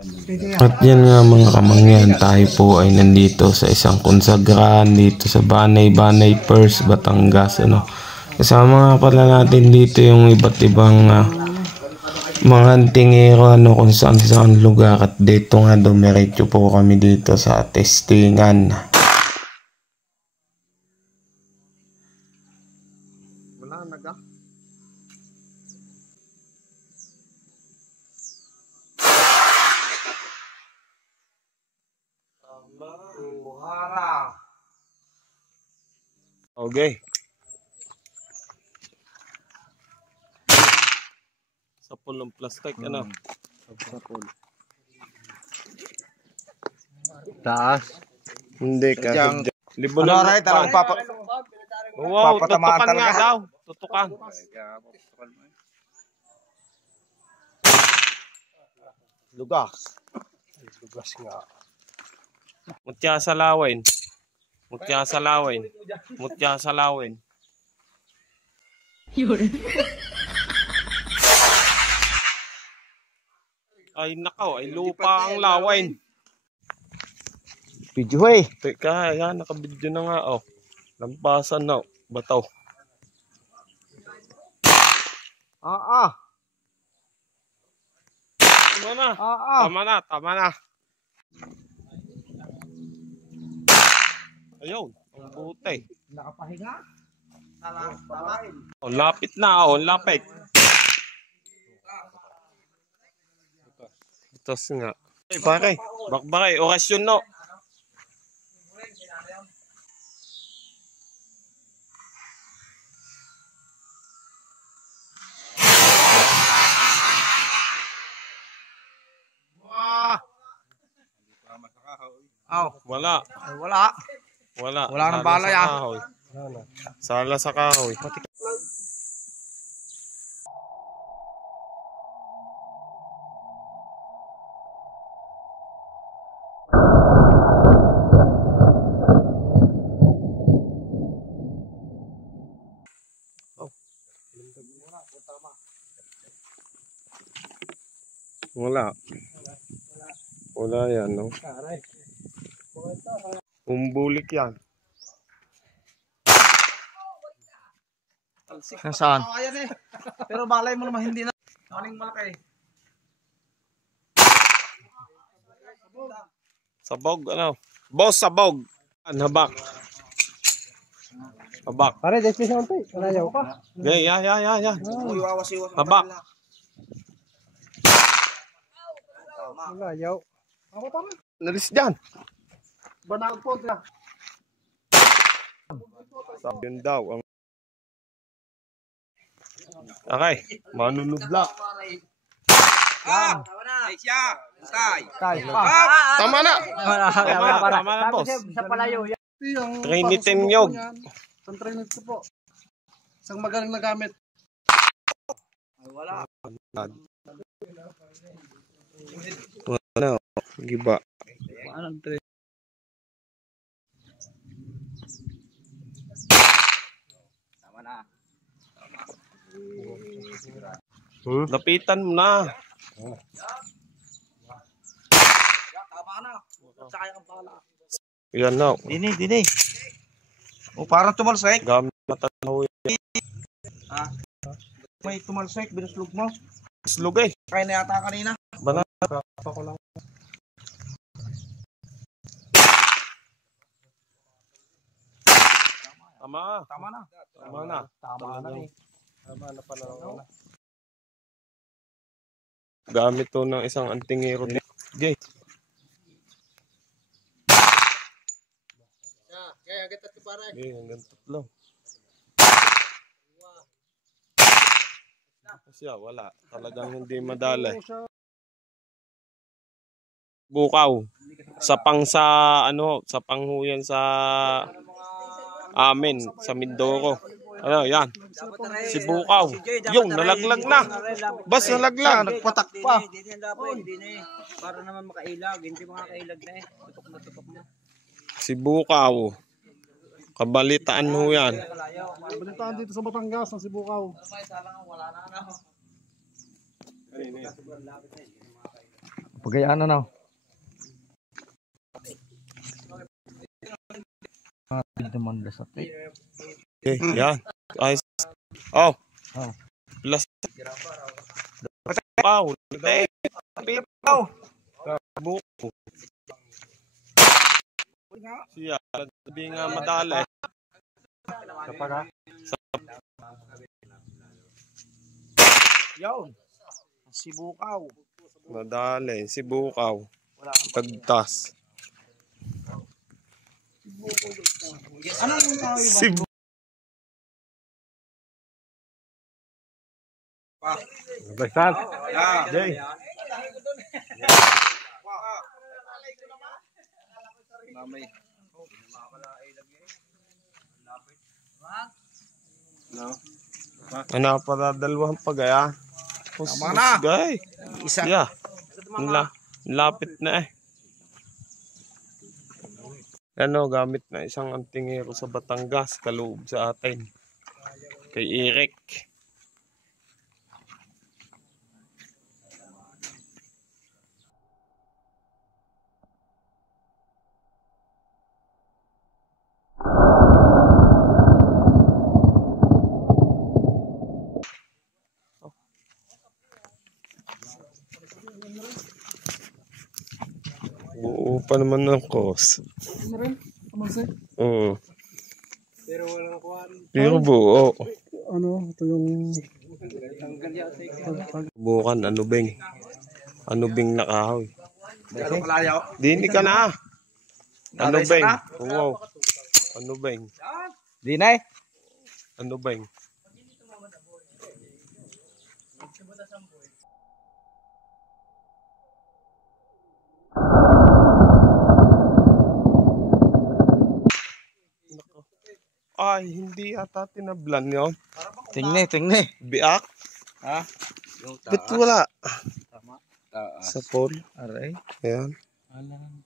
At yan nga mga kamangyan, tayo po ay nandito sa isang konsagrahan dito sa Banay First, Batangas. Kasama nga pala natin dito yung iba't ibang mga tingero kung saan lugar. At dito nga dumiretso po kami dito sa testingan. Wala naga. Okay. Sapol ng plastic, Sapol. Taas. Hindi ka. Libo Ano lang. right? Alam papa. Wow, Papatamaan tutukan nga talaga. daw. Tutukan. Lugas. Lugas nga. Mutya sa lawin. Mutya sa lawin. Mutya sa lawin. Ay nakaw, ay lupa ang lawin. Video eh. Teka, yan, nakabidyo na nga, Lampasan na, bataw. Tama na. Tama na. Ayun, ang buti. Nakapahinga? Lapit na, lapit. Itos nga. Ay, pare, bakbakay, orasyon no. Wala. Wala nang balay Sala sa kahoy. Wala yan, no? Umbulik yan. Saan? Pero balay mo naman hindi na. Aling malaki. Sabog, Boss, sabog. Habak. Habak. Pare, despisyon to eh. Kalayaw ka. Okay, yan. Habak. Kalayaw. Ako tama. Nalis dyan. Banal po na. Sabi yun daw. Okay, manunudla. Tama na. Ay siya. Tama na. Tama na, boss. Sa palayo. Trinity Nyog. Isang Trinity po. Isang magaling na gamit. Wala. Giba. Anong Trinity? Tama na. Lapitan mo na. Tama na. Sayang ang bala. Yan na. Dini. O parang tumalsik. Gamit na tanaw yan. May tumalsik, binuslog mo. Slug eh. Kaya na yata kanina. Banana. Ko lang. Tama na. Tama na eh. Tama na pala. Gamit to ng isang antingero. Okay. Kaya agad ito pare. Okay, hanggang tatlo. Kasi wala. Talagang hindi madalay. Bukaw. Sapang sa panghuyan sa amin sa Mindoro. Yan. Si Bukaw. Yung nalaglag na. Bas nalaglag. Nagpatak pa. Hindi na. Para naman makailag. Hindi makakailag na eh. Tutok na. Si Bukaw. Kabalitaan ho yan. Balitaan dito sa Batangas ng Sibukaw. Pagayaan na. Naman sa tape. Okay, yan. Ayos. Oh. Oh. Plus. Wow. Pitaw. Buko. Siya. Sabi nga madali. Kapag ha? Yun. Sibukaw. Madali. Sibukaw. Tagtas. Sibu. Basta. Jay. Ano pa dalawang pagaya? Tama na. Gay. Isa. Yeah. Lapit na eh. Ano, gamit na isang antingero sa Batangas, kaloob sa atin. Kay Eric. Buo pa naman ng cost. Oo. Pero walang kuwan. Pero buo. Ano, ito yung... Bukan, ano beng? Ano beng nakahoy? Dini ka na. Ano beng? Wow. Ano beng? Di na eh. Ano beng? Ay, hindi yata tinablan yun. Tingni. Biak? Ha? Ba't wala? Tama. Sa pole. Aray. Ayan. Alam.